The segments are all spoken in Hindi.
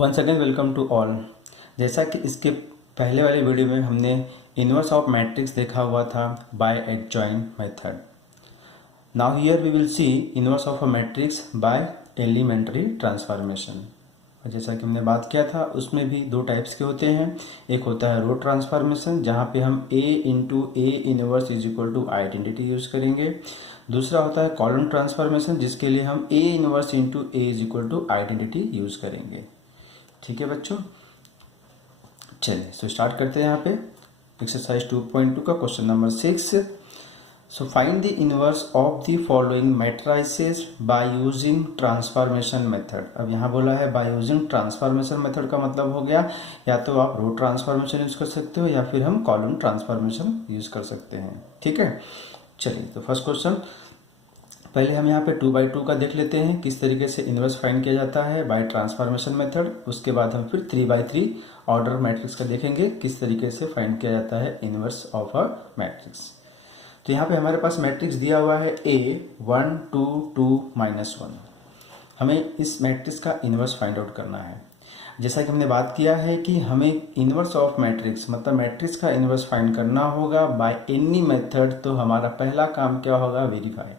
Once again welcome to all. जैसा कि इसके पहले वाले वीडियो में हमने इनवर्स ऑफ मैट्रिक्स देखा हुआ था by adjoint method. Now here we will see inverse of a matrix by elementary transformation. जैसा कि हमने बात किया था उसमें भी दो टाइप्स के होते हैं। एक होता है रो ट्रांसफॉर्मेशन जहाँ पे हम A into A inverse is equal to identity use करेंगे। दूसरा होता है कॉलम ट्रांसफॉर्मेशन जिसके लिए हम A inverse into A is equal to identity use करेंगे। ठीक है बच्चों, चलिए सो स्टार्ट करते हैं। यहाँ पे एक्सरसाइज 2.2 का question number 6। So find the inverse of the following matrices by using transformation method. अब यहाँ बोला है बाय यूजिंग ट्रांसफॉर्मेशन मेथड का मतलब हो गया या तो आप रो ट्रांसफॉर्मेशन यूज कर सकते हो या फिर हम कॉलम ट्रांसफॉर्मेशन यूज कर सकते हैं। ठीक है, चलिए तो फर्स्ट क्वेश्चन पहले हम यहाँ पे 2/2 का देख लेते हैं किस तरीके से इनवर्स फाइंड किया जाता है बाय ट्रांसफॉर्मेशन मेथड। उसके बाद हम फिर 3/3 ऑर्डर मैट्रिक्स का देखेंगे किस तरीके से फाइंड किया जाता है इनवर्स ऑफ अ मैट्रिक्स। तो यहाँ पे हमारे पास मैट्रिक्स दिया हुआ है A 1 2 2 -1। हमें इस मैट्रिक्स का इनवर्स फाइंड आउट करना है। जैसा कि हमने बात किया है कि हमें इनवर्स ऑफ मैट्रिक्स मतलब मैट्रिक्स का इनवर्स फाइंड करना होगा बाय एनी मेथड। तो हमारा पहला काम क्या होगा, वेरीफाई।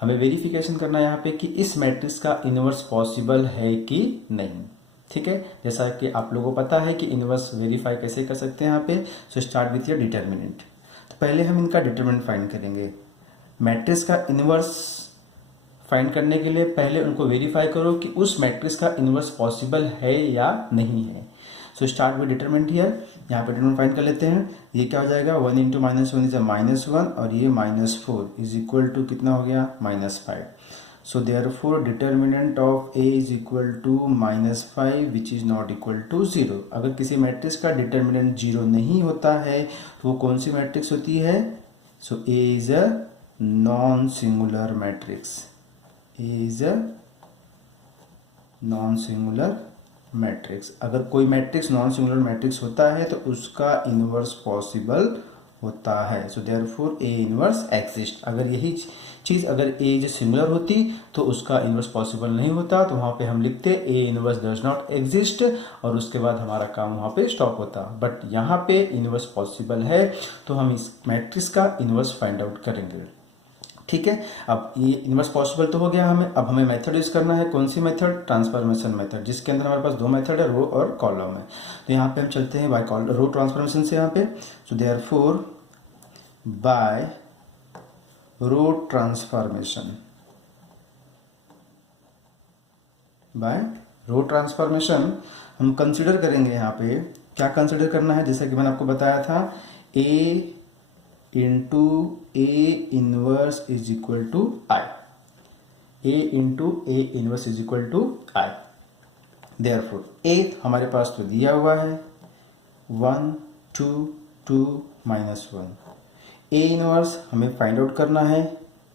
हमें वेरिफिकेशन करना है यहाँ पे कि इस मैट्रिक्स का इनवर्स पॉसिबल है कि नहीं। ठीक है, जैसा कि आप लोगों को पता है कि इनवर्स वेरीफाई कैसे कर सकते हैं यहाँ पे। सो स्टार्ट विथ योर डिटर्मिनेंट। तो पहले हम इनका डिटर्मिनेंट फाइंड करेंगे। मैट्रिक्स का इनवर्स फाइंड करने के लिए पहले उनको वेरीफाई करो कि उस मैट्रिक्स का इनवर्स पॉसिबल है या नहीं है। So start with determinant here. यहाँ पे डिटरमिनेंट फाइंड कर लेते हैं। ये क्या हो जाएगा, 1 इंटू -1 इज -1 और ये -4 इज इक्वल टू कितना हो गया, -5। So therefore determinant of a is equal to -5 which is not equal to 0। अगर किसी मैट्रिक्स का डिटरमिनेंट 0 नहीं होता है तो वो कौन सी मैट्रिक्स होती है। So A is a non singular matrix. A is a non singular matrix. अगर कोई मैट्रिक्स नॉन सिंगुलर मैट्रिक्स होता है तो उसका इनवर्स पॉसिबल होता है। So therefore A inverse exist. अगर यही चीज अगर ए इज सिंगुलर होती तो उसका इनवर्स पॉसिबल नहीं होता, तो वहां पे हम लिखते A inverse does not exist और उसके बाद हमारा काम वहां पे स्टॉप होता। बट यहाँ पे इनवर्स पॉसिबल है तो हम इस मैट्रिक्स का इनवर्स फाइंड आउट करेंगे। ठीक है, अब ये इनवर्स पॉसिबल तो हो गया हमें। अब हमें मेथड यूज करना है। कौन सी मेथड, ट्रांसफॉर्मेशन मेथड, जिसके अंदर हमारे पास दो मेथड है, रो और कॉलम है। तो यहाँ पे हम चलते हैं बाय रो ट्रांसफॉर्मेशन से यहाँ पे। So therefore by row transformation, by row transformation हम कंसिडर करेंगे। यहाँ पे क्या कंसिडर करना है, जैसा कि मैंने आपको बताया था, A into A inverse is equal to I. A into A inverse is equal to I. Therefore A हमारे पास तो दिया हुआ है 1 2 2 -1। ए इनवर्स हमें फाइंड आउट करना है।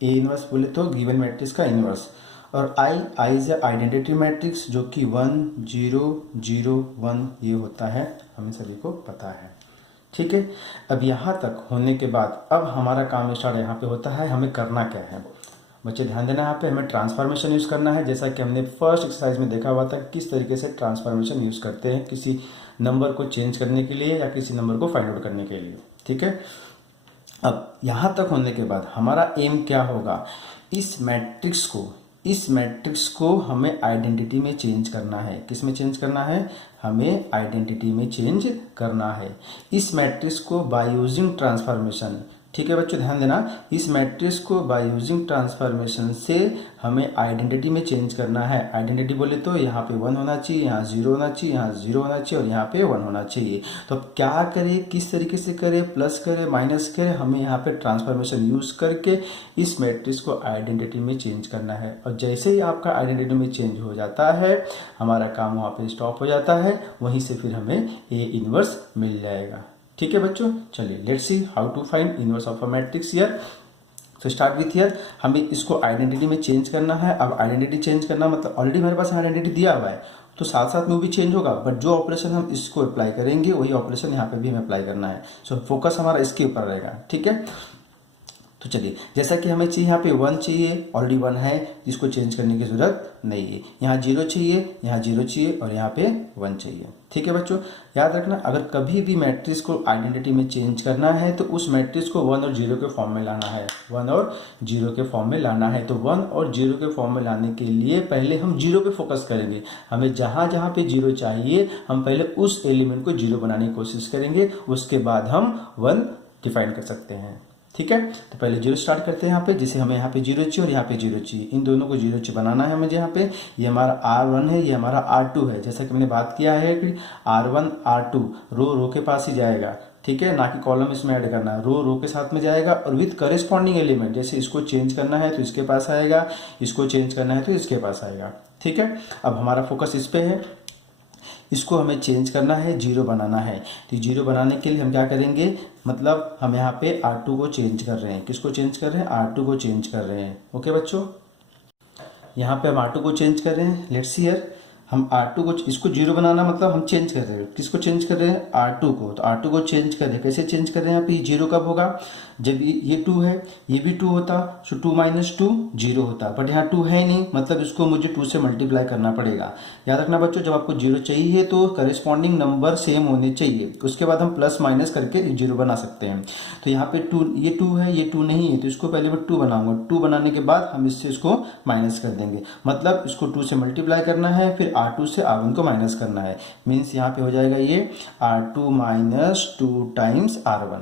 ए इनवर्स बोले तो गिवन मैट्रिक्स का इनवर्स। और आई इज आइडेंटिटी मैट्रिक्स जो कि 1 0 0 1 ये होता है, हमें सभी को पता है। ठीक है, अब यहाँ तक होने के बाद अब हमारा काम स्टार्ट यहाँ पे होता है। हमें करना क्या है बच्चे, ध्यान देना। यहाँ पे हमें ट्रांसफॉर्मेशन यूज करना है। जैसा कि हमने फर्स्ट एक्सरसाइज में देखा हुआ था किस तरीके से ट्रांसफॉर्मेशन यूज करते हैं किसी नंबर को चेंज करने के लिए या किसी नंबर को फाइंड आउट करने के लिए। ठीक है, अब यहाँ तक होने के बाद हमारा एम क्या होगा, इस मैट्रिक्स को हमें आइडेंटिटी में चेंज करना है। किस में चेंज करना है, हमें आइडेंटिटी में चेंज करना है इस मैट्रिक्स को बाय यूजिंग ट्रांसफॉर्मेशन। ठीक है बच्चों, ध्यान देना। इस मैट्रिक्स को बाय यूजिंग ट्रांसफॉर्मेशन से हमें आइडेंटिटी में चेंज करना है। आइडेंटिटी बोले तो यहाँ पे 1 होना चाहिए, यहाँ 0 होना चाहिए, यहाँ 0 होना चाहिए और यहाँ पे 1 होना चाहिए। तो अब क्या करें, किस तरीके से करें, प्लस करें माइनस करें, हमें यहाँ पे ट्रांसफॉर्मेशन यूज करके इस मैट्रिक्स को आइडेंटिटी में चेंज करना है। और जैसे ही आपका आइडेंटिटी में चेंज हो जाता है हमारा काम वहाँ पे स्टॉप हो जाता है। वहीं से फिर हमें ए इनवर्स मिल जाएगा। ठीक है बच्चों, चलिए let's see how to find inverse of a matrix here. So start with here, हमें इसको आइडेंटिटी में चेंज करना है। अब आइडेंटिटी चेंज करना मतलब ऑलरेडी मेरे पास आइडेंटिटी दिया हुआ है तो साथ साथ में वो भी चेंज होगा, बट जो ऑपरेशन हम इसको अप्लाई करेंगे वही ऑपरेशन यहाँ पे भी हमें अप्लाई करना है। सो फोकस हमारा इसके ऊपर रहेगा। ठीक है, तो चलिए, जैसा कि हमें चाहिए यहाँ पे 1 चाहिए, ऑलरेडी 1 है, इसको चेंज करने की ज़रूरत नहीं है। यहाँ 0 चाहिए, यहाँ 0 चाहिए और यहाँ पे 1 चाहिए। ठीक है बच्चों, याद रखना, अगर कभी भी मैट्रिक्स को आइडेंटिटी में चेंज करना है तो उस मैट्रिक्स को 1 और 0 के फॉर्म में लाना है। 1 और 0 के फॉर्म में लाना है। तो 1 और 0 के फॉर्म में लाने के लिए पहले हम 0 पे फोकस करेंगे। हमें जहाँ जहाँ पे 0 चाहिए हम पहले उस एलिमेंट को 0 बनाने की कोशिश करेंगे, उसके बाद हम 1 डिफाइन कर सकते हैं। ठीक है, तो पहले 0 स्टार्ट करते हैं यहाँ पे, जिसे हमें यहाँ पे 0 चाहिए और यहाँ पे 0 चाहिए। इन दोनों को 0 बनाना है हमें। यहाँ पे ये हमारा R1 है, ये हमारा R2 है। जैसा कि मैंने बात किया है कि R1 R2 रो के पास ही जाएगा। ठीक है, ना कि कॉलम इसमें ऐड करना है। रो के साथ में जाएगा और विथ करेस्पॉन्डिंग एलिमेंट, जैसे इसको चेंज करना है तो इसके पास आएगा, इसको चेंज करना है तो इसके पास आएगा। ठीक है, अब हमारा फोकस इस पे है, इसको हमें चेंज करना है, 0 बनाना है। तो 0 बनाने के लिए हम क्या करेंगे, मतलब हम यहाँ पे R2 को चेंज कर रहे हैं। किसको चेंज कर रहे हैं? R2 को चेंज कर रहे हैं। ओके बच्चों, यहाँ पे हम R2 को चेंज कर रहे हैं। लेट्स सी हियर, हम R2 को, इसको 0 बनाना मतलब हम चेंज कर रहे हैं। किसको चेंज कर रहे हैं? R2 को। तो R2 को चेंज कर रहे हैं। कैसे चेंज कर रहे हैं? यहाँ पे 0 कब होगा? जब ये 2 है, ये भी 2 होता, सो 2 - 2 0 होता। बट यहाँ 2 है नहीं, मतलब इसको मुझे 2 से मल्टीप्लाई करना पड़ेगा। याद रखना बच्चों, जब आपको 0 चाहिए तो करेस्पॉन्डिंग नंबर सेम होने चाहिए, उसके बाद हम प्लस माइनस करके 0 बना सकते हैं। तो यहाँ पे 2, ये 2 है, ये 2 नहीं है, तो इसको पहले मैं 2 बनाऊंगा। 2 बनाने के बाद हम इससे इसको माइनस कर देंगे, मतलब इसको 2 से मल्टीप्लाई करना है, फिर R2 से R1 को माइनस करना है। मीन्स यहाँ पे हो जाएगा ये R2 - 2 टाइम्स R1।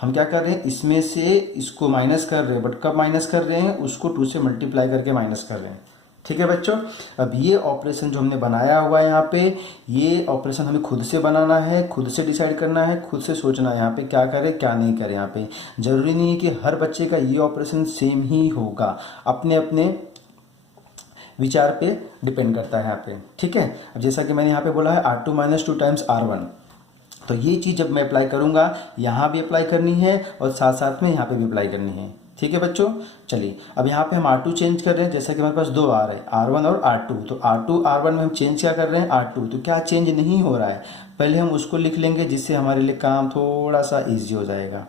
हम क्या कर रहे हैं, इसमें से इसको माइनस कर रहे हैं, बट कब माइनस कर रहे हैं? उसको 2 से मल्टीप्लाई करके माइनस कर रहे हैं। ठीक है बच्चों, अब ये ऑपरेशन जो हमने बनाया हुआ है यहाँ पे, ये ऑपरेशन हमें खुद से बनाना है, खुद से डिसाइड करना है, खुद से सोचना है यहाँ पे क्या करें क्या नहीं करें। यहाँ पे जरूरी नहीं है कि हर बच्चे का ये ऑपरेशन सेम ही होगा, अपने अपने विचार पे डिपेंड करता है यहाँ पे। ठीक है, अब जैसा कि मैंने यहाँ पे बोला है R2 - 2 टाइम्स R1, तो ये चीज़ जब मैं अप्लाई करूँगा, यहाँ भी अप्लाई करनी है और साथ साथ में यहाँ पे भी अप्लाई करनी है। ठीक है बच्चों, चलिए अब यहाँ पे हम R2 चेंज कर रहे हैं। जैसा कि हमारे पास 2 R है, R1 और R2, तो R2 R1 में हम चेंज क्या कर रहे हैं? R2। तो क्या चेंज नहीं हो रहा है? पहले हम उसको लिख लेंगे, जिससे हमारे लिए काम थोड़ा सा ईजी हो जाएगा।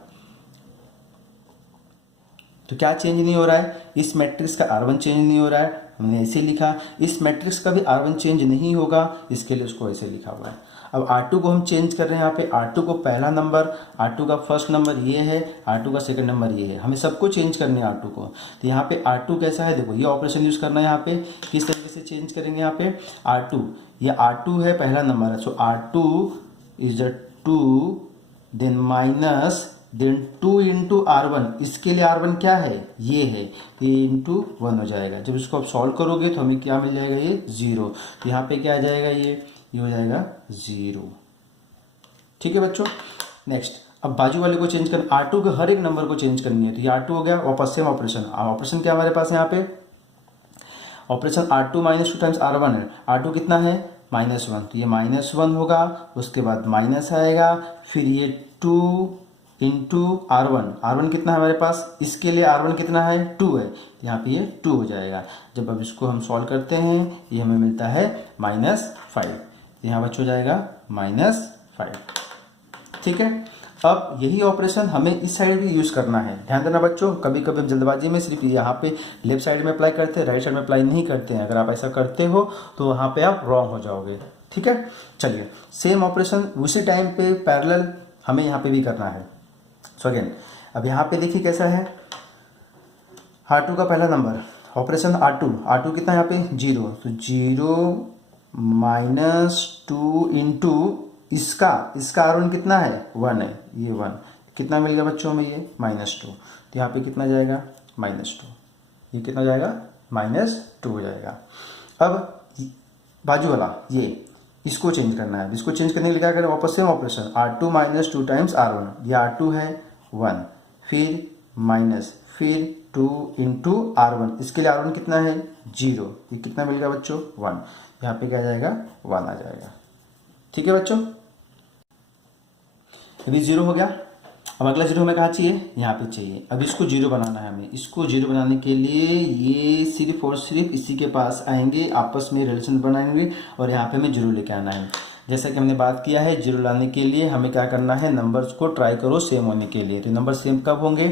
तो क्या चेंज नहीं हो रहा है? इस मैट्रिक्स का R1 चेंज नहीं हो रहा है, हमने ऐसे लिखा। इस मैट्रिक्स का भी R1 चेंज नहीं होगा, इसके लिए उसको ऐसे लिखा हुआ है। अब R2 को हम चेंज कर रहे हैं। यहाँ पे R2 को पहला नंबर, R2 का फर्स्ट नंबर ये है, R2 का सेकंड नंबर ये है, हमें सबको चेंज करने हैं R2 को। तो यहाँ पे R2 कैसा है, देखो ये ऑपरेशन यूज़ करना है। यहाँ पे किस तरीके से चेंज करेंगे? यहाँ पे R2, ये R2 है, पहला नंबर है, so R2 is 2, then minus, then 2 into R1। इसके लिए R1 क्या है? ये है, ये इंटू 1 हो जाएगा। जब इसको आप सॉल्व करोगे तो हमें क्या मिल जाएगा? ये 0। तो यहाँ पे क्या आ जाएगा? ये हो जाएगा 0। ठीक है बच्चों, नेक्स्ट अब बाजू वाले को चेंज कर, R2 के हर एक नंबर को चेंज करनी है। तो ये R2 हो गया, वापस सेम ऑपरेशन। ऑपरेशन क्या हमारे पास है यहाँ पे? ऑपरेशन R2 - 2 टाइम्स R1 है। R2 कितना है? -1, तो ये -1 होगा, उसके बाद माइनस आएगा, फिर ये 2 इंटू R1 कितना है हमारे पास? इसके लिए R1 कितना है? 2 है, यहाँ पे ये 2 हो जाएगा। जब अब इसको हम सॉल्व करते हैं, ये हमें मिलता है -5, यहाँ बच्चों हो जाएगा -5। ठीक है, अब यही ऑपरेशन हमें इस साइड भी यूज़ करना है। ध्यान देना बच्चों, कभी कभी हम जल्दबाजी में सिर्फ यहाँ पे लेफ्ट साइड में अप्लाई करते हैं, राइट साइड में अप्लाई नहीं करते हैं। अगर आप ऐसा करते हो तो वहाँ पे आप रॉन्ग हो जाओगे। ठीक है, चलिए सेम ऑपरेशन उसी टाइम पे पैरेलल हमें यहाँ पे भी करना है। सो अगेन अब यहाँ पे देखिए कैसा है, R2 का पहला नंबर, ऑपरेशन R2 कितना है यहाँ पे? 0, तो 0 - 2 इंटू इसका R1 कितना है? 1 है, ये 1, कितना मिल गया बच्चों में? ये -2। तो यहाँ पे कितना जाएगा? -2। ये कितना जाएगा? -2 हो जाएगा। अब बाजू वाला ये, इसको चेंज करना है। इसको चेंज करने के लिए क्या करें? वापस same operation, R2 - 2 times R1। ये R2 है 1, फिर माइनस, फिर 2 इंटू R1। इसके लिए R1 कितना है? 0। ये कितना मिल गया बच्चों? 1। यहाँ पे क्या जाएगा? 1 आ जाएगा। ठीक है बच्चों, अभी 0 हो गया। अब अगला 0 हमें कहाँ चाहिए? यहाँ पे चाहिए। अब इसको 0 बनाना है हमें। इसको 0 बनाने के लिए ये सिर्फ और सिर्फ इसी के पास आएंगे, आपस में रिलेशन बनाएंगे और यहाँ पे हमें 0 लेके आना है। जैसा कि हमने बात किया है, जीरो लाने के लिए हमें क्या करना है, नंबर्स को ट्राई करो सेम होने के लिए। तो नंबर सेम कब होंगे,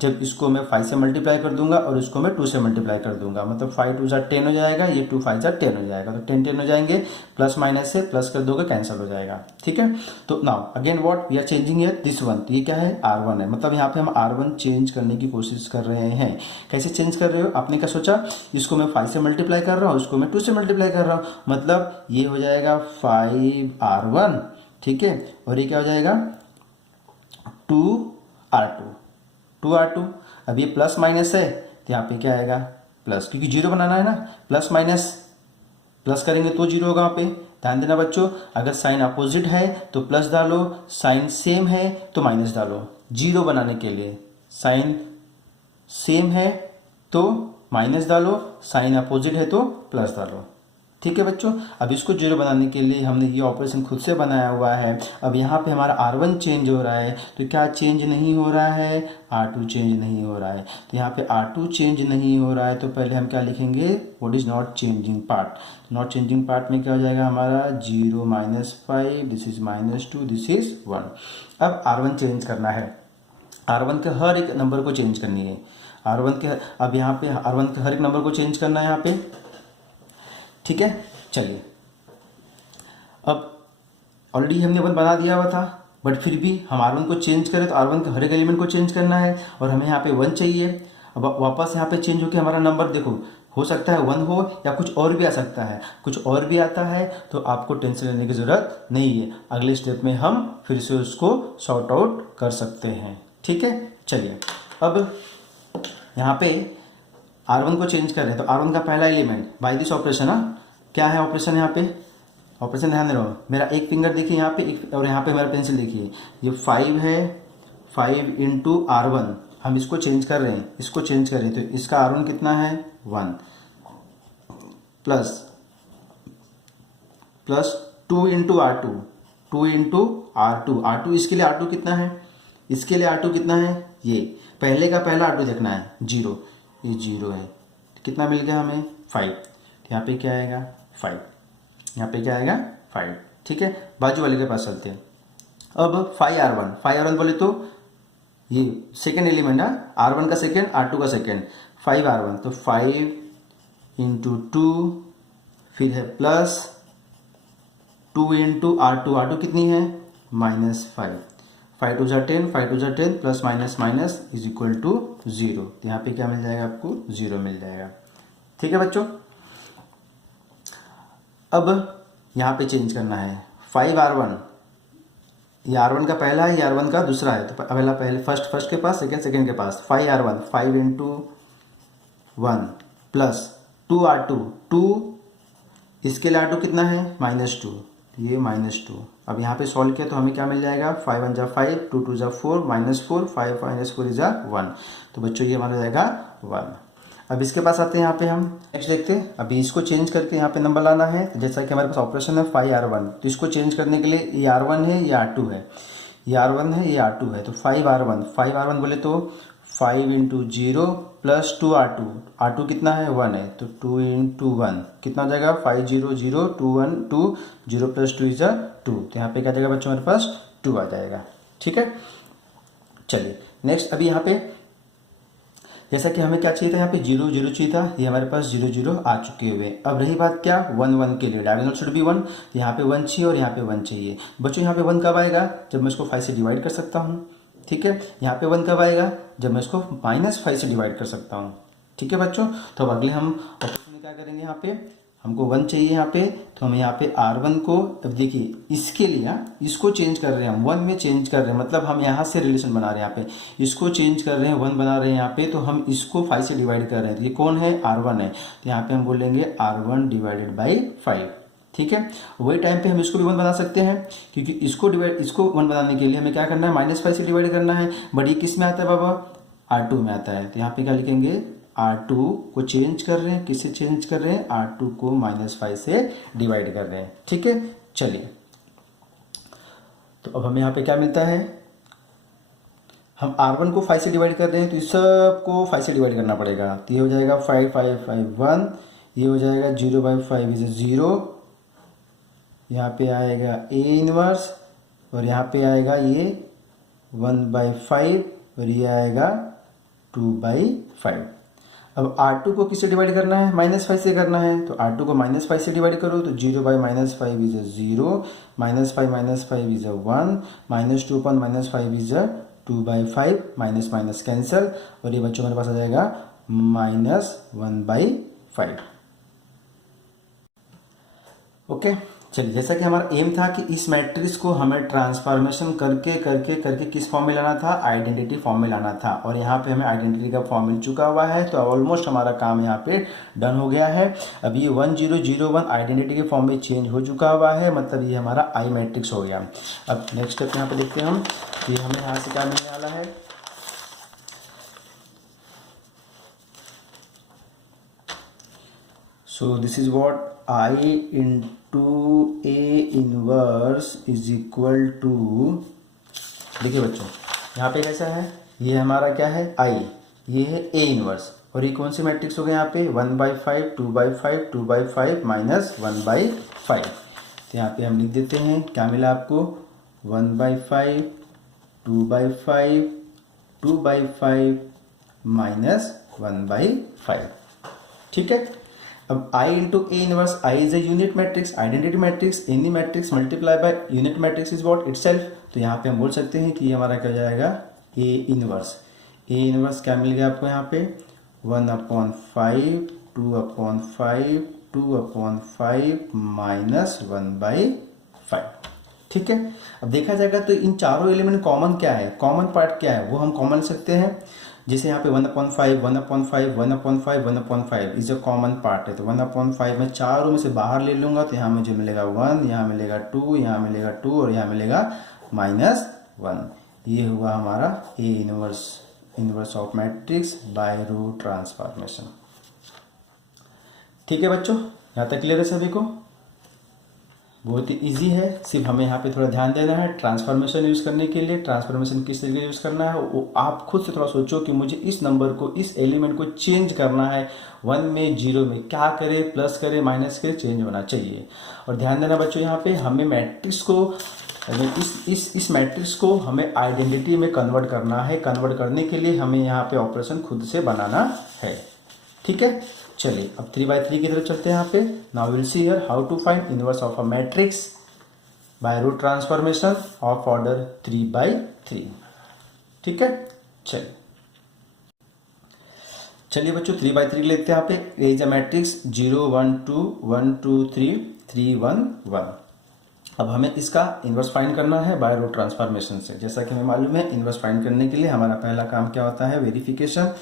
जब इसको मैं 5 से मल्टीप्लाई कर दूंगा और इसको मैं 2 से मल्टीप्लाई कर दूंगा। मतलब 5 2 ज़ा 10 हो जाएगा, ये 2 5 ज़ा 10 हो जाएगा। तो 10 10 हो जाएंगे, प्लस माइनस से प्लस कर दोगे कैंसिल हो जाएगा। ठीक है, तो now again what we are changing here, this one. तो ये क्या है, R1 है। मतलब यहाँ पे हम R1 चेंज करने की कोशिश कर रहे हैं। कैसे चेंज कर रहे हो, आपने क्या सोचा, इसको मैं 5 से मल्टीप्लाई कर रहा हूँ, इसको मैं 2 से मल्टीप्लाई कर रहा हूँ, मतलब ये हो जाएगा 5R1। ठीक है, और ये क्या हो जाएगा 2R2। 2R2। अब ये प्लस माइनस है तो यहाँ पे क्या आएगा, प्लस, क्योंकि जीरो बनाना है ना, प्लस माइनस प्लस करेंगे तो जीरो होगा वहाँ पे। ध्यान देना बच्चों, अगर साइन अपोजिट है तो प्लस डालो, साइन सेम है तो माइनस डालो। जीरो बनाने के लिए साइन सेम है तो माइनस डालो, साइन अपोजिट है तो प्लस डालो। ठीक है बच्चों, अब इसको जीरो बनाने के लिए हमने ये ऑपरेशन खुद से बनाया हुआ है। अब यहाँ पे हमारा R1 चेंज हो रहा है, तो क्या चेंज नहीं हो रहा है, R2 चेंज नहीं हो रहा है। तो यहाँ पे R2 चेंज नहीं हो रहा है, तो पहले हम क्या लिखेंगे, what is not changing part. Not changing part में क्या हो जाएगा हमारा, 0 -5, दिस इज -2, दिस इज 1। अब R1 चेंज करना है, R1 के हर एक नंबर को चेंज करनी है। R1 के, अब यहाँ पे R1 के हर एक नंबर को चेंज करना है यहाँ पे। ठीक है, चलिए, अब ऑलरेडी हमने वन बना दिया हुआ था, बट फिर भी हम R1 को चेंज करें तो R1 के हर एक एलिमेंट को चेंज करना है, और हमें यहाँ पे 1 चाहिए। अब वापस यहाँ पे चेंज होकर हमारा नंबर देखो, हो सकता है 1 हो या कुछ और भी आ सकता है। कुछ और भी आता है तो आपको टेंशन लेने की ज़रूरत नहीं है, अगले स्टेप में हम फिर से उसको सॉर्ट आउट कर सकते हैं। ठीक है, चलिए, अब यहाँ पे R1 को चेंज कर रहे हैं, तो R1 का पहला एलिमेंट बाय दिस ऑपरेशन, क्या है ऑपरेशन, यहाँ पे ऑपरेशन ध्यान दो, मेरा एक फिंगर देखिए यहाँ पे, और यहाँ पे मेरा पेंसिल देखिए, ये 5 है, 5 इंटू R1, हम इसको चेंज कर रहे हैं, इसको चेंज कर रहे हैं, तो इसका R1 कितना है, 1, plus 2 into R2, 2 into R2, इसके लिए R2 कितना है, इसके लिए R2 कितना है, ये पहले का पहला R2 देखना है, 0, ये 0 है, कितना मिल गया हमें, 5। यहाँ पे क्या आएगा, 5, यहाँ पे क्या आएगा, 5। ठीक है, बाजू वाले के पास चलते हैं। अब 5R1 बोले तो ये सेकेंड एलिमेंट है, R1 का सेकेंड, R2 का सेकेंड, 5R1, तो 5 इंटू 2, फिर है प्लस 2 इंटू R2 कितनी है, -5, 5 2 ज़ा 10, 5 2 ज़ा 10, plus minus minus is equal to 0। तो यहाँ पे क्या मिल जाएगा आपको, 0 मिल जाएगा। ठीक है बच्चों, अब यहाँ पे चेंज करना है, 5R1, ये R1 का पहला है, ये R1 का दूसरा है, तो पहले फर्स्ट के पास, सेकेंड के पास, 5R1, 5 इंटू 1, प्लस 2R2, 2, इसके लिए R2 कितना है, -2, ये -2। अब यहाँ पे सॉल्व किया तो हमें क्या मिल जाएगा, 5 1 ज़ा 5, 2 2 ज़ा 4, -4, 5 -4 इज 1। तो बच्चों ये हमारा जाएगा 1। अब इसके पास आते हैं, यहाँ पे हम नेक्स्ट देखते हैं। अभी इसको चेंज करके यहाँ पे नंबर लाना है, तो जैसा कि हमारे पास ऑपरेशन है 5R1, तो इसको चेंज करने के लिए ये R1 है, ये R2 है, ये R1 है, ये R2 है, तो 5R1 बोले तो 5 इंटू 0 प्लस 2R2 कितना है, 1 है, तो 2 इंटू 1 कितना हो जाएगा, 5 0 0 2 1 2, 0 प्लस 2 इज 2। तो यहाँ पे क्या जाएगा बच्चों, हमारे पास 2 आ जाएगा। ठीक है, चलिए नेक्स्ट, अभी यहाँ पे जैसा कि हमें क्या चाहिए था, यहाँ पे 0 0 चाहिए था, ये हमारे पास 0 0 आ चुके हुए। अब रही बात क्या, 1 1 के लिए, डायगोनल शुड बी 1, यहाँ पे 1 चाहिए और यहाँ पे 1 चाहिए। बच्चों यहाँ पे 1 कब आएगा, जब मैं इसको 5 से डिवाइड कर सकता हूँ। ठीक है, यहाँ पे 1 कब आएगा, जब मैं इसको -5 से डिवाइड कर सकता हूँ। ठीक है बच्चों, तो अब अगले हम ऑपरेशन में क्या करेंगे, यहाँ पे हमको 1 चाहिए यहाँ पे, तो हम यहाँ पे R1 को, अब देखिए इसके लिए इसको चेंज कर रहे हैं हम, 1 में चेंज कर रहे हैं, मतलब हम यहाँ से रिलेशन बना रहे हैं, यहाँ पे इसको चेंज कर रहे हैं, 1 बना रहे हैं यहाँ पे, तो हम इसको 5 से डिवाइड कर रहे हैं, तो ये कौन है, R1 है, तो यहाँ पे हम बोलेंगे R1 डिवाइडेड बाई 5। ठीक है, वही टाइम पे हम इसको भी 1 बना सकते हैं, क्योंकि इसको 1 बनाने के लिए हमें क्या करना है, -5 से डिवाइड करना है, बट ये किस में आता है बाबा, R2 में आता है। तो यहाँ पे क्या लिखेंगे, R2 को चेंज कर रहे हैं, किससे चेंज कर रहे हैं, R2 को -5 से डिवाइड कर रहे हैं। ठीक है, चलिए, तो अब हमें यहाँ पे क्या मिलता है, हम R1 को 5 से डिवाइड कर रहे हैं, तो इस सब को 5 से डिवाइड करना पड़ेगा, तो ये हो जाएगा 5 5 5 1, ये हो जाएगा 0/5 इज 0, यहाँ पे आएगा ए इनवर्स और यहाँ पे आएगा ये 1/5 और ये आएगा 2/5। अब R2 को किससे डिवाइड करना है? -5 से करना है, तो R2 को -5 से डिवाइड करो तो 0/-5 is 0, -5 is 1, -2 upon -5 is 2/5, minus minus cancel और ये बच्चों मेरे पास आ जाएगा -1/5। ओके, चलिए जैसा कि हमारा एम था कि इस मैट्रिक्स को हमें ट्रांसफॉर्मेशन करके करके करके किस फॉर्म में लाना था? आइडेंटिटी फॉर्म में लाना था, और यहाँ पे हमें आइडेंटिटी का फॉर्म मिल चुका हुआ है, तो ऑलमोस्ट हमारा काम यहाँ पे डन हो गया है। अब ये 1001 आइडेंटिटी के फॉर्म में चेंज हो चुका हुआ है, मतलब ये हमारा आई मैट्रिक्स हो गया। अब नेक्स्ट स्टेप यहाँ पे देखते हैं हम कि हमें यहाँ से क्या मिलने वाला है। So this is what I into A inverse is equal to, देखिए बच्चों यहाँ पे कैसा है, ये हमारा क्या है I, ये है A इनवर्स, और ये कौन सी मैट्रिक्स हो गया यहाँ पे 1/5, 2/5, 2/5 माइनस 1/5। तो यहाँ पे हम लिख देते हैं क्या मिला आपको 1/5, 2/5, 2/5 माइनस 1/5। ठीक है। अब I into A inverse, I is a unit matrix, identity matrix, any matrix multiply by unit matrix is what itself. तो यहाँ पे हम बोल सकते हैं कि ये हमारा क्या जाएगा ए इनवर्स। ए इनवर्स क्या मिल गया आपको यहाँ पे 1/5, 2/5, 2/5 माइनस 1/5। ठीक है। अब देखा जाएगा तो इन चारों एलिमेंट कॉमन क्या है, कॉमन पार्ट क्या है वो हम कॉमन ले सकते हैं। जैसे यहाँ पे 1/5, 1/5, 1/5, 1/5 इज अ कॉमन पार्ट है, तो 1/5 मैं चारों में से बाहर ले लूंगा तो यहाँ मुझे मिलेगा 1, यहाँ मिलेगा 2, यहाँ मिलेगा 2 और यहाँ मिलेगा -1। ये हुआ हमारा a inverse of matrix by row transformation. ठीक है बच्चों, यहाँ तक क्लियर है सभी को? बहुत ही इजी है, सिर्फ हमें यहाँ पे थोड़ा ध्यान देना है ट्रांसफॉर्मेशन यूज़ करने के लिए। ट्रांसफॉर्मेशन किस तरीके से यूज़ करना है वो आप खुद से थोड़ा सोचो कि मुझे इस नंबर को, इस एलिमेंट को चेंज करना है 1 में 0 में, क्या करे, प्लस करे, माइनस करे, चेंज होना चाहिए। और ध्यान देना बच्चों यहाँ पे हमें मैट्रिक्स को, इस मैट्रिक्स को हमें आइडेंटिटी में कन्वर्ट करना है। कन्वर्ट करने के लिए हमें यहाँ पे ऑपरेशन खुद से बनाना है। ठीक है, चलिए अब 3/3 की तरफ चलते हैं यहाँ पे। Now will see here how to find inverse of a matrix by root transformation of order 3/3। ठीक है, चलिए बच्चों 3/3 लेते हैं यहाँ पे। Is a matrix 0 1 2 1 2 3 3 1 1। अब हमें इसका इन्वर्स फाइंड करना है बाय रूट ट्रांसफॉर्मेशन से। जैसा कि हमें मालूम है इन्वर्स फाइंड करने के लिए हमारा पहला काम क्या होता है, वेरिफिकेशन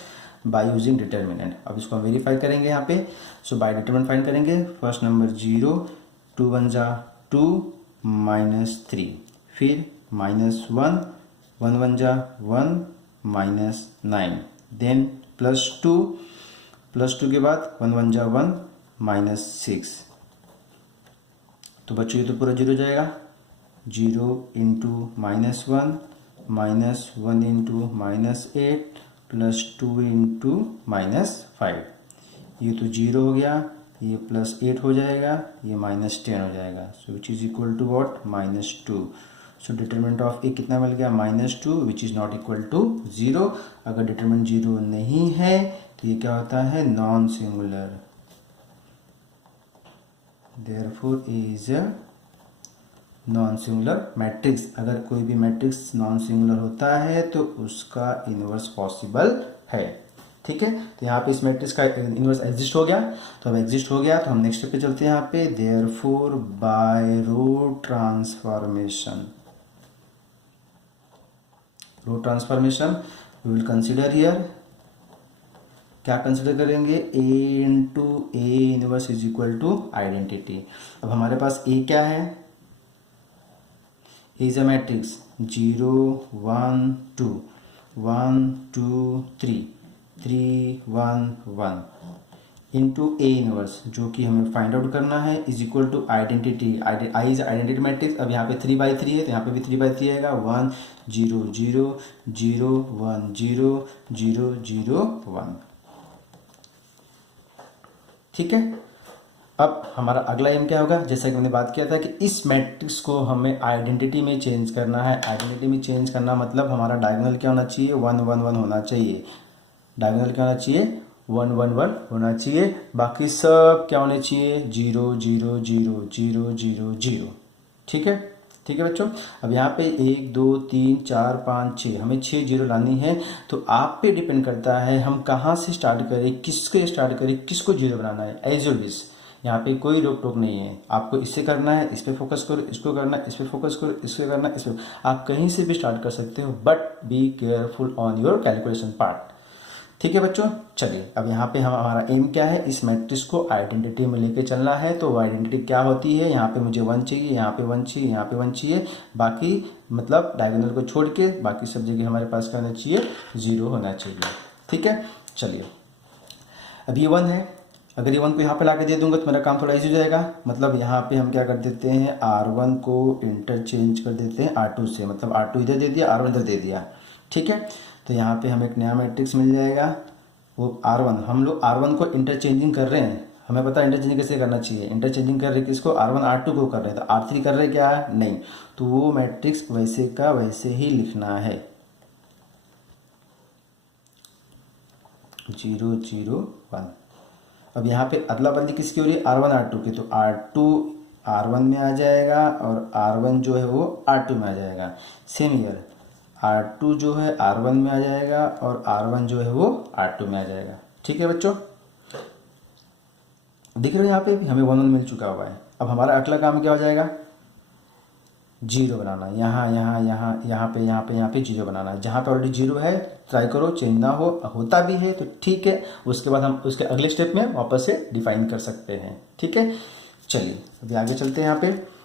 बाय यूजिंग डिटर्मिनेंट। अब इसको हम वेरीफाई करेंगे यहाँ पे। सो बाय डिटर्मिनेंट फाइंड करेंगे। फर्स्ट नंबर 0, 2 1 जा 2 -3, फिर -1, 1 1 जा 1 -9, देन +2 के बाद 1 1 जा 1 -6। तो बच्चों ये तो पूरा 0 जाएगा। 0 इंटू -1 -1 इंटू -8 +2 इंटू -5, ये तो 0 हो गया, ये +8 हो जाएगा, ये -10 हो जाएगा। So which is equal to what -2। So determinant of A कितना मिल गया -2, which is not equal to 0। अगर डिटरमिनेंट 0 नहीं है तो ये क्या होता है, non singular. Therefore A is a non singular matrix. अगर कोई भी मैट्रिक्स नॉन सिंगुलर होता है तो उसका इन्वर्स पॉसिबल है। ठीक है, तो यहाँ पे इस मैट्रिक्स का इन्वर्स एग्जिस्ट हो गया। तो अब एग्जिस्ट हो गया तो हम नेक्स्ट स्टेप पे चलते हैं यहाँ पे। Therefore by row transformation we will consider here, क्या कंसिडर करेंगे, A into A inverse is equal to identity. अब हमारे पास ए क्या है, is a matrix 0 1 2 1 2 3 3 1 1 into A inverse, जो कि हमें फाइंड आउट करना है, is equal to identity. I is identity matrix. अब यहाँ पे 3/3 है तो यहाँ पे भी 3/3 आएगा। 1 0 0 0 1 0 0 0 1। ठीक है, अब हमारा अगला एम क्या होगा, जैसा कि हमने बात किया था कि इस मैट्रिक्स को हमें आइडेंटिटी में चेंज करना है। आइडेंटिटी में चेंज करना मतलब हमारा डायगोनल क्या होना चाहिए, 1 1 1 होना चाहिए। डायगोनल क्या होना चाहिए, 1 1 1 होना चाहिए। बाकी सब क्या होने चाहिए, 0 0 0 0 0 0। ठीक है, ठीक है बच्चों। अब यहाँ पे 1 2 3 4 5 6 हमें 6 जीरो लानी है। तो आप पे डिपेंड करता है हम कहाँ से स्टार्ट करें, किसके स्टार्ट करें, किसको जीरो बनाना है। एज यू विश, यहाँ पे कोई रोक टोक नहीं है। आपको इससे करना है, इस पे फोकस करो, इसको करना है, इस पे फोकस करो, इससे करना है, इस पे। आप कहीं से भी स्टार्ट कर सकते हो, but be careful on your calculation part. ठीक है बच्चों, चलिए अब यहाँ पे हमारा एम क्या है, इस मैट्रिक्स को आइडेंटिटी में लेके चलना है। तो आइडेंटिटी क्या होती है, यहाँ पे मुझे 1 चाहिए, यहाँ पे 1 चाहिए, यहाँ पे 1 चाहिए। बाकी मतलब डायगोनल को छोड़ के बाकी सब जगह हमारे पास क्या होना चाहिए, 0 होना चाहिए। ठीक है, चलिए अब ये 1 है। अगर ये 1 को यहाँ पे ला के दे दूंगा तो मेरा काम थोड़ा ईजी हो जाएगा। मतलब यहाँ पे हम क्या कर देते हैं, R1 को इंटरचेंज कर देते हैं R2 से। मतलब R2 इधर दे दिया, R1 इधर दे दिया। ठीक है, तो यहाँ पे हमें एक नया मैट्रिक्स मिल जाएगा, वो R1। हम लोग R1 को इंटरचेंजिंग कर रहे हैं, हमें पता है इंटरचेंजिंग कैसे करना चाहिए। इंटरचेंजिंग कर रहे किसको, R1 R2 को कर रहे हैं। तो R3 कर रहे क्या है, नहीं। तो वो मैट्रिक्स वैसे का वैसे ही लिखना है, 0 0 1। अब यहाँ पे अदला बदली किसकी हो रही है, R1 R2 की। तो R2 R1 में आ जाएगा और R1 जो है वो R2 में आ जाएगा। सेम ईयर R2 जो है R1 में आ जाएगा और R1 जो है वो R2 में आ जाएगा। ठीक है बच्चों, दिख रहे हो यहाँ पे भी हमें 1 1 मिल चुका हुआ है। अब हमारा अगला काम क्या हो जाएगा, 0 बनाना। यहाँ यहाँ यहाँ यहाँ पे यहाँ पे यहाँ पे 0 बनाना है। जहाँ पे ऑलरेडी 0 है ट्राई करो चेंज ना हो, होता भी है तो ठीक है, उसके बाद हम उसके अगले स्टेप में वापस से डिफाइन कर सकते हैं। ठीक है, चलिए अभी आगे चलते हैं। यहाँ पे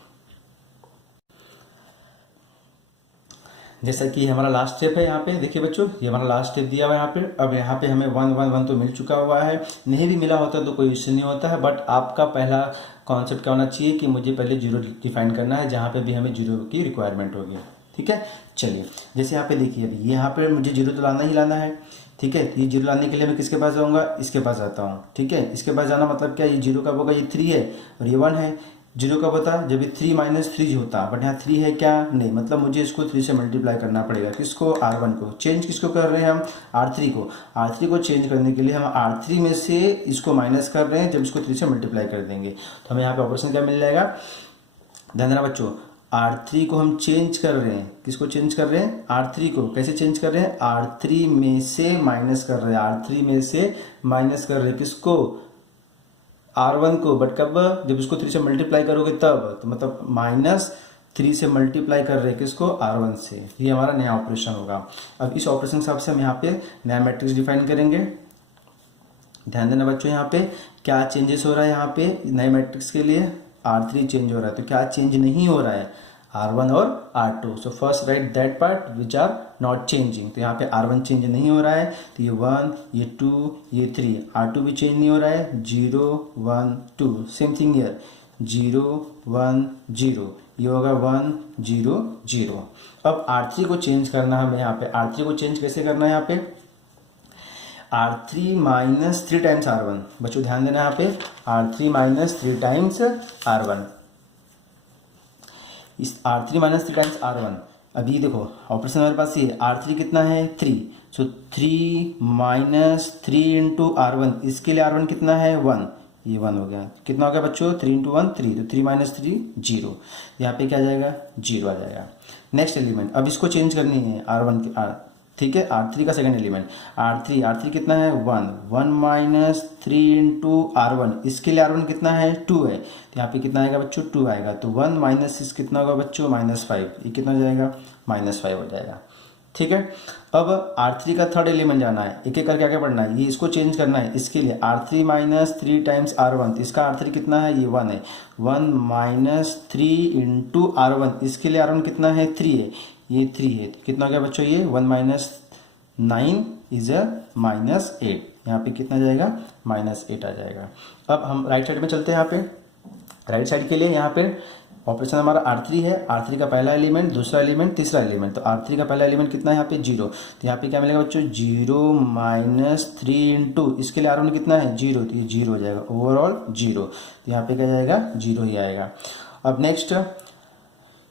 जैसा कि हमारा लास्ट स्टेप है, यहाँ पे देखिए बच्चों, ये हमारा लास्ट स्टेप दिया हुआ है यहाँ पे। अब यहाँ पे हमें 1 1 1 तो मिल चुका हुआ है, नहीं भी मिला होता तो कोई इश्यू नहीं होता है। बट आपका पहला कॉन्सेप्ट क्या होना चाहिए कि मुझे पहले 0 डिफाइन करना है, जहाँ पे भी हमें 0 की रिक्वायरमेंट होगी। ठीक है, चलिए जैसे यहाँ पे देखिए, अभी यहाँ पे मुझे 0 तो लाना ही लाना है। ठीक है, ये 0 लाने के लिए मैं किसके पास जाऊँगा, इसके पास जाता हूँ। ठीक है, इसके पास जाना मतलब क्या, ये 0 कब होगा, ये 3 है और ये 1 है। 0 कब होता जब ये 3 - 3 होता, बट यहाँ 3 है क्या, नहीं। मतलब मुझे इसको 3 से मल्टीप्लाई करना पड़ेगा, किसको, R1 को। चेंज किसको कर रहे हैं हम, R3 को। R3 को चेंज करने के लिए हम R3 में से इसको माइनस कर रहे हैं, जब इसको 3 से मल्टीप्लाई कर देंगे तो हमें यहाँ पे ऑपरेशन क्या मिल जाएगा। ध्यान देना बच्चों, R3 को हम चेंज कर रहे हैं, किसको चेंज कर रहे हैं, R3 को। कैसे चेंज कर रहे हैं, R3 में से माइनस कर रहे हैं, R3 में से माइनस कर रहे हैं किसको, R1 को। बट कब, जब इसको 3 से मल्टीप्लाई करोगे तब। तो मतलब -3 से मल्टीप्लाई कर रहे हैं किसको, R1 से। ये हमारा नया ऑपरेशन होगा। अब इस ऑपरेशन के हिसाब से हम यहाँ पे नया मैट्रिक्स डिफाइन करेंगे। ध्यान देना बच्चों, यहाँ पे क्या चेंजेस हो रहा है, यहाँ पे नए मैट्रिक्स के लिए R3 चेंज हो रहा है। तो क्या चेंज नहीं हो रहा है, R1 और R2। So first write that part which are not changing. तो यहाँ पे R1 चेंज नहीं हो रहा है, तो ये 1 ये 2 ये 3। R2 भी चेंज नहीं हो रहा है, 0 1 2। Same thing year, 0 1 0। ये होगा 1 0 0। अब R3 को चेंज करना है हमें यहाँ पे। R3 को चेंज कैसे करना है, यहाँ पे R3 - 3 टाइम्स R1। बच्चों ध्यान देना यहाँ पे, R3 - 3 टाइम्स R1। इस R3 - 3 टाइम्स R1। अभी देखो ऑपरेशन हमारे पास ये R3 कितना है, 3। सो 3 - 3 इंटू R1, इसके लिए R1 कितना है, 1। ये 1 हो गया, कितना हो गया बच्चों, 3 इंटू 1 3। तो 3 - 3 0। यहाँ पे क्या आ जाएगा, 0 आ जाएगा। नेक्स्ट एलिमेंट, अब इसको चेंज करनी है R1 की ठीक है, R3 का सेकंड एलिमेंट R3 कितना है, 1। 1 - 3 इंटू R1, इसके लिए R1 कितना है, 2 है। तो यहाँ पे कितना आएगा बच्चों, 2 आएगा। तो 1 - 6 कितना होगा बच्चों, -5। ये कितना हो जाएगा, -5 हो जाएगा। ठीक है, अब R3 का थर्ड एलिमेंट जाना है, एक एक करके आगे बढ़ना है। ये इसको चेंज करना है, इसके लिए R3 - 3 टाइम्स R1। इसका R3 कितना है, ये 1 है। 1 - 3 इंटू R1, इसके लिए R1 कितना है, 3 है। ये 3 है, कितना हो गया बच्चों, ये 1 - 9 इज -8। यहाँ पे कितना जाएगा, -8 आ जाएगा। अब हम राइट साइड में चलते हैं। यहाँ पे राइट साइड के लिए यहाँ पे ऑपरेशन हमारा R3 है, R3 का पहला एलिमेंट, दूसरा एलिमेंट, तीसरा एलिमेंट। तो R3 का पहला एलिमेंट कितना है यहाँ पे 0, तो यहाँ पे क्या मिलेगा बच्चों 0 माइनस 3 इंटू इसके लिए R1 कितना है 0, तो ये 0 हो जाएगा, ओवरऑल 0। तो यहाँ पे क्या जाएगा 0 ही आएगा। अब नेक्स्ट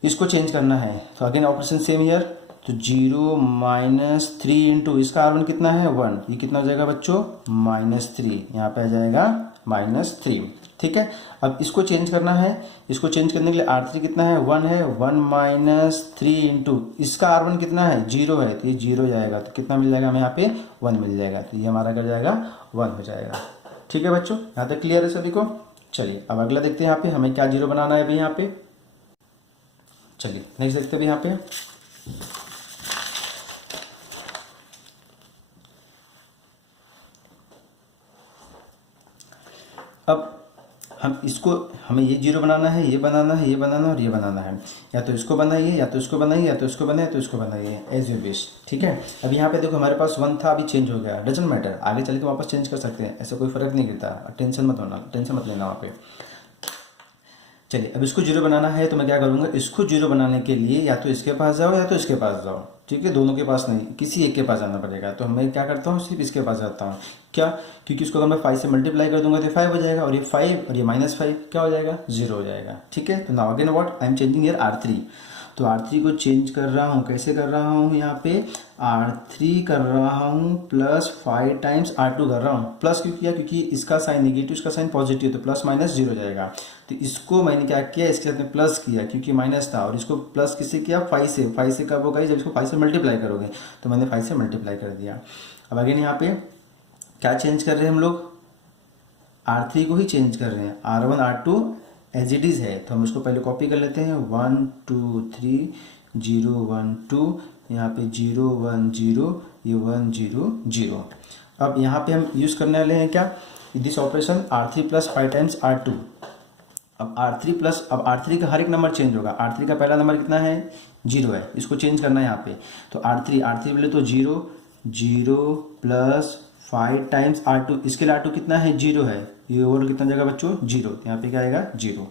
इसको चेंज करना है, तो अगेन ऑपरेशन सेम ईयर, तो 0 माइनस 3 इंटू इसका R1 कितना है 1, ये कितना हो जाएगा बच्चों -3, यहाँ पे आ जाएगा -3। ठीक है, अब इसको चेंज करना है, इसको चेंज करने के लिए R3 कितना है 1 है, 1 माइनस 3 इंटू इसका R1 कितना है 0 है, तो ये 0 जाएगा, तो कितना मिल जाएगा हमें यहाँ पे 1 मिल जाएगा, तो ये हमारा क्या जाएगा 1 हो जाएगा। ठीक है बच्चों, यहाँ तक क्लियर है सभी को। चलिए अब अगला देखते हैं यहाँ पे हमें क्या 0 बनाना है अभी यहाँ पे। चलिए नेक्स्ट देखते हैं यहाँ पे। अब हमें ये 0 बनाना है, ये बनाना है, ये बनाना है और ये बनाना है। या तो इसको बनाइए, या तो इसको बनाइए, या तो इसको बनाइए, या तो इसको बनाइए, एज यू विश। ठीक है, अब यहाँ पे देखो हमारे पास 1 था, अभी चेंज हो गया, डजंट मैटर, आगे चल के वापस चेंज कर सकते हैं, ऐसा कोई फर्क नहीं गिरता, टेंशन मत लेना वहाँ पे। चलिए अब इसको 0 बनाना है, तो मैं क्या करूँगा, इसको 0 बनाने के लिए या तो इसके पास जाओ या तो इसके पास जाओ। ठीक है, दोनों के पास नहीं, किसी एक के पास जाना पड़ेगा। तो मैं क्या करता हूँ, सिर्फ इसके पास जाता हूँ। क्या, क्योंकि इसको अगर मैं 5 से मल्टीप्लाई कर दूंगा तो 5 हो जाएगा, और ये 5 और ये -5 क्या हो जाएगा 0 हो जाएगा। ठीक है, तो now again what I am changing here R3, तो R3 को चेंज कर रहा हूँ, कैसे कर रहा हूँ, यहाँ पे R3 कर रहा हूँ +5 टाइम्स R2 कर रहा हूँ। प्लस क्यों किया, क्योंकि इसका साइन नेगेटिव, इसका साइन पॉजिटिव, तो प्लस माइनस 0 जाएगा। तो इसको मैंने क्या किया, इसके साथ में प्लस किया क्योंकि माइनस था, और इसको प्लस किससे किया 5 से कब होगा, जब इसको 5 से मल्टीप्लाई करोगे, तो मैंने 5 से मल्टीप्लाई कर दिया। अब अगेन यहाँ पे क्या चेंज कर रहे हैं हम लोग, R3 को ही चेंज कर रहे हैं, R1 R2 as it is है, तो हम इसको पहले कॉपी कर लेते हैं, 1 2 3 0 1 2, यहाँ पे 0 1 0, ये 1 0 0। अब यहाँ पे हम यूज़ करने वाले हैं क्या, this operation R3 + 5 times R2। अब R3 का हर एक नंबर चेंज होगा। R3 का पहला नंबर कितना है 0 है, इसको चेंज करना है यहाँ पे, तो R3 बोले तो 0 0 + 5 टाइम्स R2, इसके लिए R2 कितना है 0 है, ये ओवरऑल कितना जाएगा बच्चों 0, यहाँ पे क्या आएगा 0।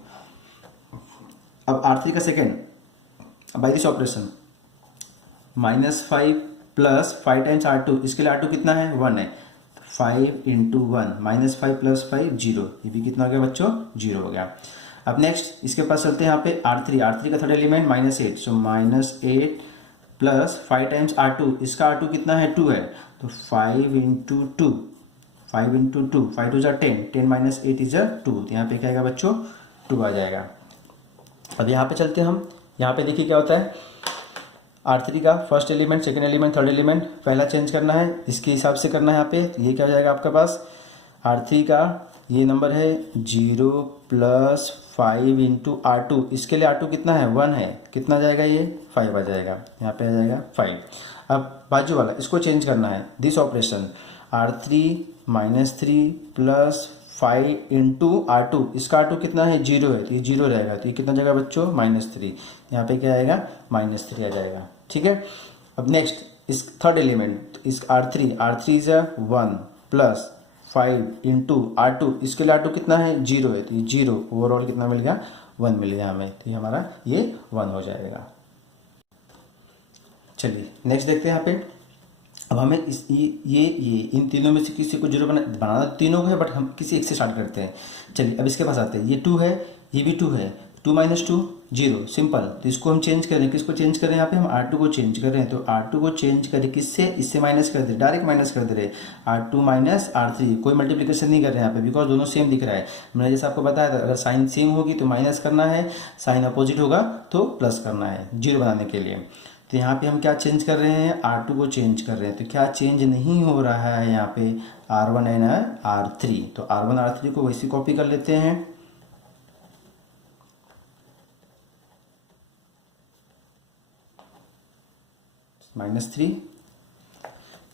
अब R3 का second, by this operation -5 + 5 times R2, इसके लिए R2 कितना है 1 है, 5 × 1 -5 + 5 0, ये भी कितना हो गया बच्चों 0 हो गया। अब नेक्स्ट इसके पास चलते हैं यहाँ पे R3 का थर्ड एलिमेंट -8, सो -8 + 5 टाइम्स R2, इसका R2 कितना है 2 है, तो 5 × 2 5 × 2 5 2 10 10 - 8 = 2, तो यहाँ पे क्या आएगा बच्चों 2 आ जाएगा। अब यहाँ पे चलते हैं हम, यहाँ पे देखिए क्या होता है, R3 का first element, second element, third element पहला चेंज करना है, इसके हिसाब से करना है यहाँ पे। ये क्या हो जाएगा आपके पास, R3 का ये नंबर है 0 + 5 × R2, इसके लिए R2 कितना है 1 है, कितना जाएगा ये 5 आ जाएगा, यहाँ पे आ जाएगा 5। अब बाजू वाला इसको चेंज करना है, दिस ऑपरेशन R3 -3 + 5 × R2, इसका R2 कितना है 0 है, तो ये 0 रहेगा, तो ये कितना जाएगा बच्चों -3, यहाँ पे क्या आएगा -3 आ जाएगा। ठीक है, अब नेक्स्ट इस थर्ड एलिमेंट, इस R3 = 1 + 5 × R2, इसके लिए R2 कितना है 0 है, तो ये 0, ओवरऑल कितना मिल गया 1 मिल गया हमें, तो ये हमारा ये 1 हो जाएगा। चलिए नेक्स्ट देखते हैं यहाँ पे। अब हमें ये इन तीनों में से किसी को 0 बनाना तीनों को है, बट हम किसी एक से स्टार्ट करते हैं। चलिए अब इसके पास आते हैं, ये 2 है, ये भी 2 है, 2 - 2 0, सिंपल। तो इसको हम चेंज करें, किसको चेंज करें, यहाँ पे हम R2 को चेंज कर रहे हैं, तो R2 को चेंज करें किससे, इससे माइनस कर दे, डायरेक्ट माइनस कर दे रहे, R2 - R3, कोई मल्टीप्लिकेशन नहीं कर रहे हैं यहाँ पे, बिकॉज दोनों सेम दिख रहा है। मैंने जैसे आपको बताया था, अगर साइन सेम होगी तो माइनस करना है, साइन अपोजिट होगा तो प्लस करना है 0 बनाने के लिए। तो यहाँ पे हम क्या चेंज कर रहे हैं, R2 को चेंज कर रहे हैं, तो क्या चेंज नहीं हो रहा है यहाँ पे R1 एंड R3, तो R1 R3 को वैसे कॉपी कर लेते हैं। -3,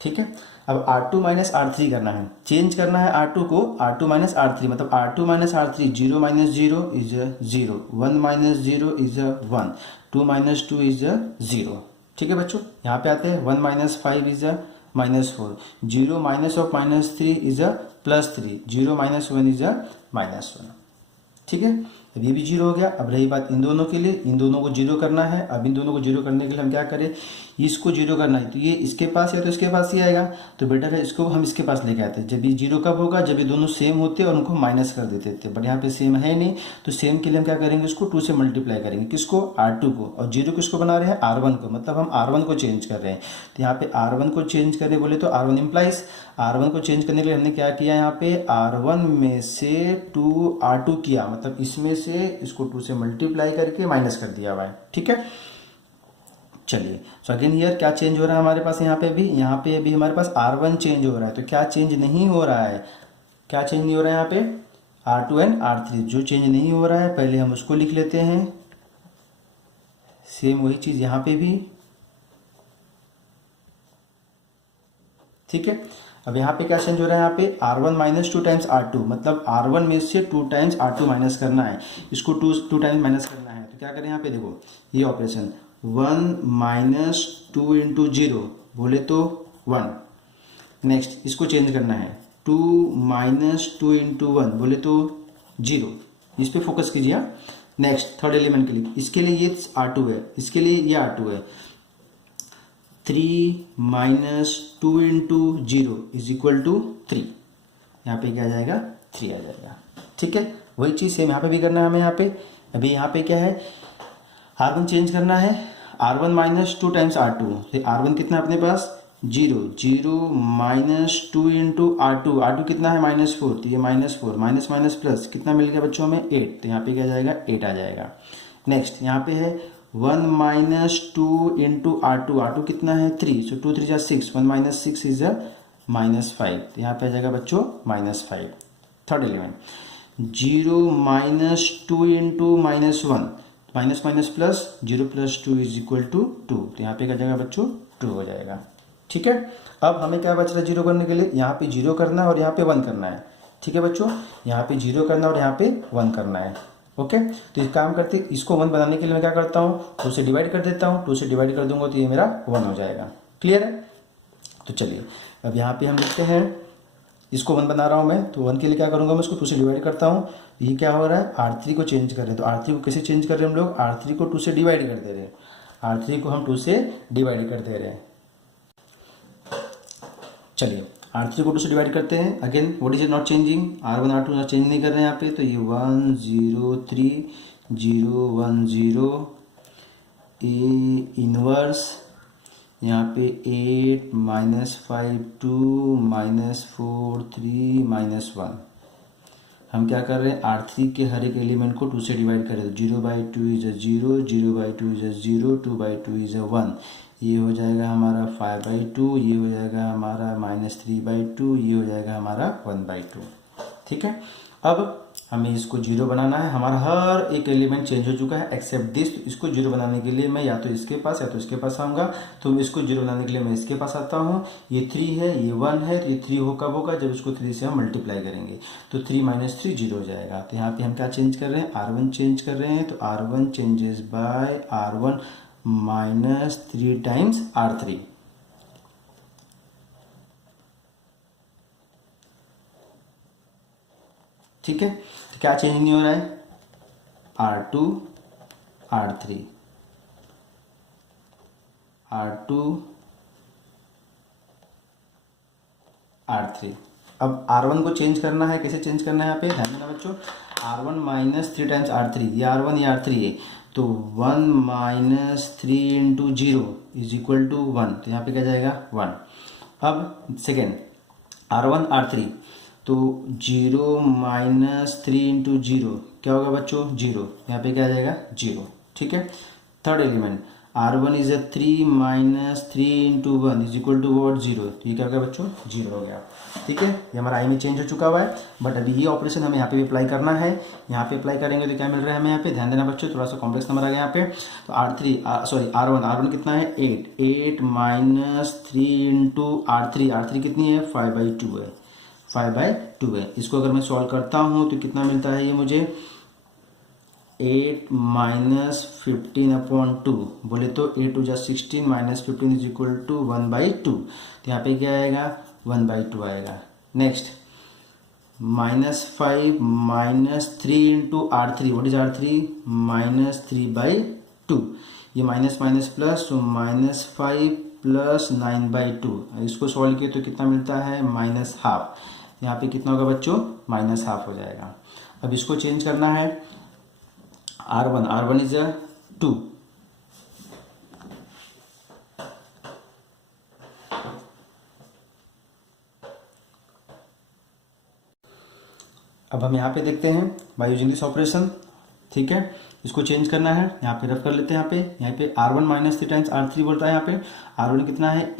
ठीक है। अब R2 - R3 करना है, चेंज करना है R2 को, R2 - R3 मतलब R2 - R3, 0 - 0 is 0, 1 - 0 is 1, 2 - 2 is 0। ठीक है बच्चों, यहाँ पे आते हैं, 1 - 5 is -4, 0 - (-3) is +3, 0 - 1 is -1। ठीक है, अब ये भी जीरो हो गया। अब रही बात इन दोनों के लिए, इन दोनों को जीरो करना है। अब इन दोनों को जीरो करने के लिए हम क्या करें, इसको जीरो करना है तो ये इसके पास या तो इसके पास ही आएगा, तो बेटर है इसको हम इसके पास लेके आते हैं। जब ये जीरो कब होगा, जब ये दोनों सेम होते हैं और उनको माइनस कर देते थे, बट यहाँ पे सेम है नहीं, तो सेम के लिए हम क्या करेंगे, इसको 2 से मल्टीप्लाई करेंगे। किसको, R2 को, और जीरो किसको बना रहे हैं, R1 को, मतलब हम R1 को चेंज कर रहे हैं। तो यहाँ पे R1 को चेंज करें बोले तो R1 इम्प्लाइज, R1 को चेंज करने के लिए हमने क्या किया, यहाँ पे R1 में से 2 R2 किया, मतलब इसमें से इसको 2 से मल्टीप्लाई करके माइनस कर दिया हुआ है। ठीक है, चलिए। सो अगेन हियर क्या चेंज हो रहा है हमारे पास, यहाँ पे भी हमारे पास R1 चेंज हो रहा है। तो क्या चेंज नहीं हो रहा है, क्या चेंज नहीं हो रहा है यहाँ पे, R2 एंड R3। जो चेंज नहीं हो रहा है पहले हम उसको लिख लेते हैं। सेम वही चीज यहाँ पे भी, ठीक है। अब यहाँ पे क्या चेंज हो रहा है, यहाँ पे R1 माइनस 2 टाइम्स R2, मतलब R1 में से 2 टाइम्स R2 माइनस करना है, इसको 2 टाइम्स माइनस करना है। तो क्या करें, यहाँ पे देखो ये ऑपरेशन 1 माइनस 2 इंटू 0 बोले तो 1। नेक्स्ट इसको चेंज करना है, 2 माइनस 2 इंटू 1 बोले तो 0। इस पे फोकस कीजिए। नेक्स्ट थर्ड एलिमेंट के लिए, इसके लिए ये R2 है, इसके लिए ये R2 है। 3 minus 2 into 0 is equal to 3। यहाँ पे क्या आ जाएगा, 3 आ जाएगा। ठीक है, वही चीज़ सेम यहाँ पे भी करना है हमें। यहाँ पे अभी यहाँ पे क्या है, R1 चेंज करना है, R1 माइनस 2 टाइम्स R2। तो R1 कितना है अपने पास, 0 माइनस 2 इंटू R2 कितना है, -4। तो ये -4 माइनस माइनस प्लस कितना मिल गया बच्चों में, 8। तो यहाँ पे क्या आ जाएगा, 8 आ जाएगा। नेक्स्ट यहाँ पे है 1 माइनस 2 इंटू R2 कितना है, 3। So 2 3 6, 1 minus 6 is -5। तो यहाँ पे आ जाएगा बच्चों -5। Third element 0 minus 2 into -1, minus minus plus, 0 plus 2 is equal to 2। तो यहाँ पे क्या जाएगा बच्चों, 2 हो जाएगा। ठीक है, अब हमें क्या बच रहा है जीरो करने के लिए, यहाँ पे जीरो करना है और यहाँ पे 1 करना है। ठीक है बच्चों, यहाँ पे जीरो करना है और यहाँ पे 1 करना है। ओके, तो एक काम करते, इसको 1 बनाने के लिए मैं क्या करता हूँ, 2 से डिवाइड कर देता हूँ। 2 से डिवाइड कर दूंगा तो ये मेरा 1 हो जाएगा। क्लियर है, तो चलिए अब यहाँ पे हम लिखते हैं, इसको 1 बना रहा हूँ मैं, तो 1 के लिए क्या करूँगा, मैं इसको 2 से डिवाइड करता हूँ। ये क्या हो रहा है, R3 को चेंज कर रहे हैं। तो R3 को कैसे चेंज कर रहे हैं हम लोग, R3 को 2 से डिवाइड कर दे रहे हैं। R3 को हम 2 से डिवाइड कर दे रहे हैं। चलिए R3 को 2 से डिवाइड करते हैं। Again what is not changing, R1 R2 change नहीं कर रहे हैं यहाँ पे। तो ये 1 0 3 0 1 0 ए इनवर्स, यहाँ पे 8 -5 2 -4 3 -1। हम क्या कर रहे हैं, R3 के हर एक एलिमेंट को 2 से डिवाइड कर रहे हैं। 0/2 इज 0, 0/2 इज 0, 2/2 इज 1। ये हो जाएगा हमारा 5/2, ये हो जाएगा हमारा -3/2, ये हो जाएगा हमारा 1/2। ठीक है, अब हमें इसको 0 बनाना है। हमारा हर एक एलिमेंट चेंज हो चुका है एक्सेप्ट दिस। तो इसको 0 बनाने के लिए मैं या तो इसके पास या तो इसके पास आऊँगा। तो इसको 0 बनाने के लिए मैं इसके पास आता हूँ। ये 3 है, ये 1 है, तो ये 3 हो कब होगा, जब इसको 3 से हम मल्टीप्लाई करेंगे। तो 3 - 3 0 हो जाएगा। तो यहाँ पे हम क्या चेंज कर रहे हैं, R1 चेंज कर रहे हैं। तो R1 changes by R1 -3 times R3। ठीक है, तो क्या चेंज नहीं हो रहा है, R2 R3 R2 R3। अब R1 को चेंज करना है, कैसे चेंज करना है, यहाँ पे ध्यान देना बच्चों। R1 -3 टाइम्स R3, ये R1 ये R3 है। तो 1 -3 इंटू 0 इज इक्वल टू 1। तो यहाँ पे क्या जाएगा, 1। अब सेकेंड R1 R3, तो 0 -3 इंटू 0 क्या होगा बच्चों, 0। यहाँ पे क्या आ जाएगा, 0। ठीक है, third element R1 is 3 -3 into 1 is equal to what, 0। तो ये क्या होगा बच्चों, 0 हो गया। ठीक है, ये हमारा आई में चेंज हो चुका हुआ है। बट अभी ये ऑपरेशन हमें यहाँ पे भी अप्लाई करना है। यहाँ पे अप्लाई करेंगे तो क्या मिल रहा है हमें, यहाँ पे ध्यान देना बच्चों, थोड़ा सा कॉम्प्लेक्स नंबर आ गया यहाँ पे। तो R1 कितना है, 8 -3 इंटू R3 कितनी है, 5/2 है, 5/2 है। इसको अगर मैं सॉल्व करता हूँ तो कितना मिलता है ये मुझे, 8 -15/2 बोले तो 8 2 16 -15 इज इक्वल टू 1/2। तो यहाँ पे क्या आएगा, 1/2 आएगा। Next -5 -3 into R3, what is R3, -3/2, ये माइनस माइनस प्लस, तो -5 प्लस 9/2, इसको सॉल्व किए तो कितना मिलता है, -12। यहाँ पे कितना होगा बच्चों, -12 हो जाएगा। अब इसको चेंज करना है, R1 इज 2, अब हम यहाँ पे देखते हैं बाय यूजिंग दिस ऑपरेशन, ठीक है। इसको चेंज करना है, यहाँ पे रफ कर लेते हैं। यहाँ पे R1 -3 टाइम्स R3 बोलता है। यहाँ पे R1 कितना है,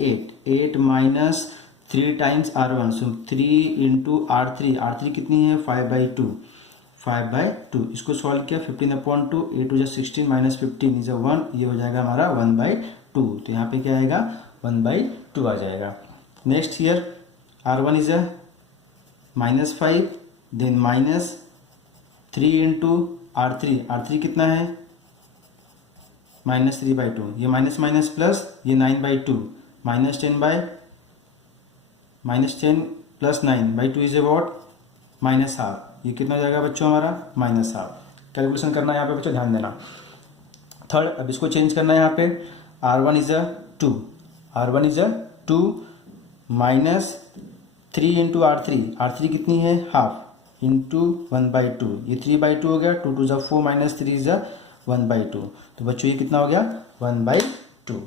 8 माइनस 3 टाइम्स R1, सो 3 इंटू R3 कितनी है, 5/2। इसको सॉल्व किया, 15/2, 8 हो जाए 16 माइनस 15 इज 1, ये हो जाएगा हमारा 1/2। तो यहाँ पे क्या आएगा, 1/2 आ जाएगा। Next here R1 is -5, then -3 into R3 कितना है, -3/2, ये माइनस माइनस प्लस, ये 9/2, -10 प्लस 9/2 इज अबाउट -12, ये कितना हो जाएगा बच्चों हमारा, -12। कैलकुलेशन करना है यहाँ पे बच्चों, ध्यान देना। थर्ड, अब इसको चेंज करना है। यहाँ पे R1 इज 2 -3 इंटू R3 कितनी है, हाफ, इंटू 1/2, ये 3/2 हो गया, 2 2 जा 4 माइनस 3 इज 1/2, तो बच्चों ये कितना हो गया, 1/2।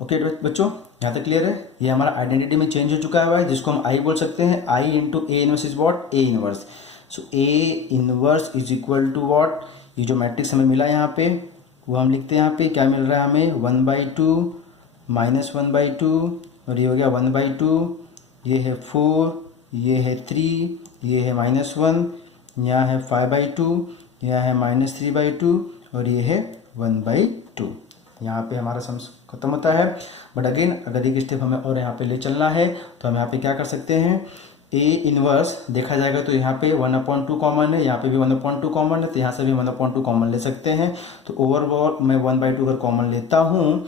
ओके बच्चों, यहाँ तक क्लियर है। ये हमारा आइडेंटिटी में चेंज हो चुका है, जिसको हम आई बोल सकते हैं। I into A inverse is what, A inverse. So A inverse is equal to what, ये जो मैट्रिक्स हमें मिला यहाँ पे वो हम लिखते हैं। यहाँ पे क्या मिल रहा है हमें, 1/2 -1/2, और ये हो गया 1/2, ये है 4, ये है 3, ये है -1, यहाँ है 5/2, यहाँ है -3/2, और ये है 1/2। यहाँ पे हमारा सम खत्म होता है। बट अगेन अगर एक स्टेप हमें और यहाँ पे ले चलना है तो हम यहाँ पे क्या कर सकते हैं, ए इनवर्स देखा जाएगा तो यहाँ पे 1/2 कॉमन है, यहाँ पे भी 1/2 कॉमन है, तो यहाँ से भी 1/2 कॉमन ले सकते हैं। तो ओवरऑल मैं 1/2 अगर कॉमन लेता हूँ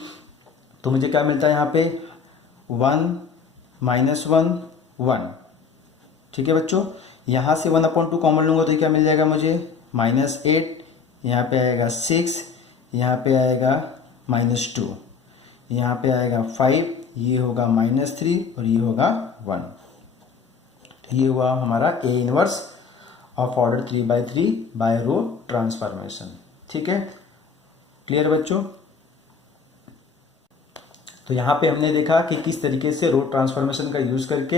तो मुझे क्या मिलता है यहाँ पे, 1 -1 1, ठीक है बच्चों। यहाँ से 1/2 कॉमन लूँगा तो क्या मिल जाएगा मुझे, -8, यहाँ पे आएगा 6, यहाँ पे आएगा -2, यहाँ पे आएगा 5, ये होगा -3, और ये होगा 1। तो ये हुआ हमारा a inverse of order 3/3 by row transformation, ठीक है। क्लियर बच्चों। तो यहाँ पे हमने देखा कि किस तरीके से रो ट्रांसफॉर्मेशन का यूज करके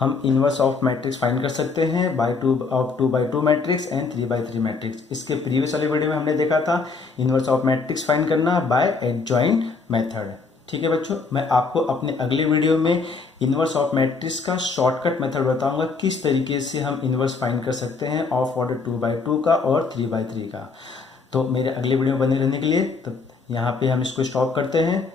हम इनवर्स ऑफ मैट्रिक्स फाइंड कर सकते हैं बाय 2/2 मैट्रिक्स एंड 3/3 मैट्रिक्स। इसके प्रीवियस वाले वीडियो में हमने देखा था इनवर्स ऑफ मैट्रिक्स फाइंड करना बाय एडजॉइंट मेथड, ठीक है बच्चों। मैं आपको अपने अगले वीडियो में इनवर्स ऑफ मैट्रिक्स का शॉर्टकट मेथड बताऊंगा, किस तरीके से हम इनवर्स फाइंड कर सकते हैं ऑफ ऑर्डर 2/2 का और 3/3 का। तो मेरे अगले वीडियो में बने रहने के लिए, तो यहाँ पे हम इसको स्टॉप करते हैं।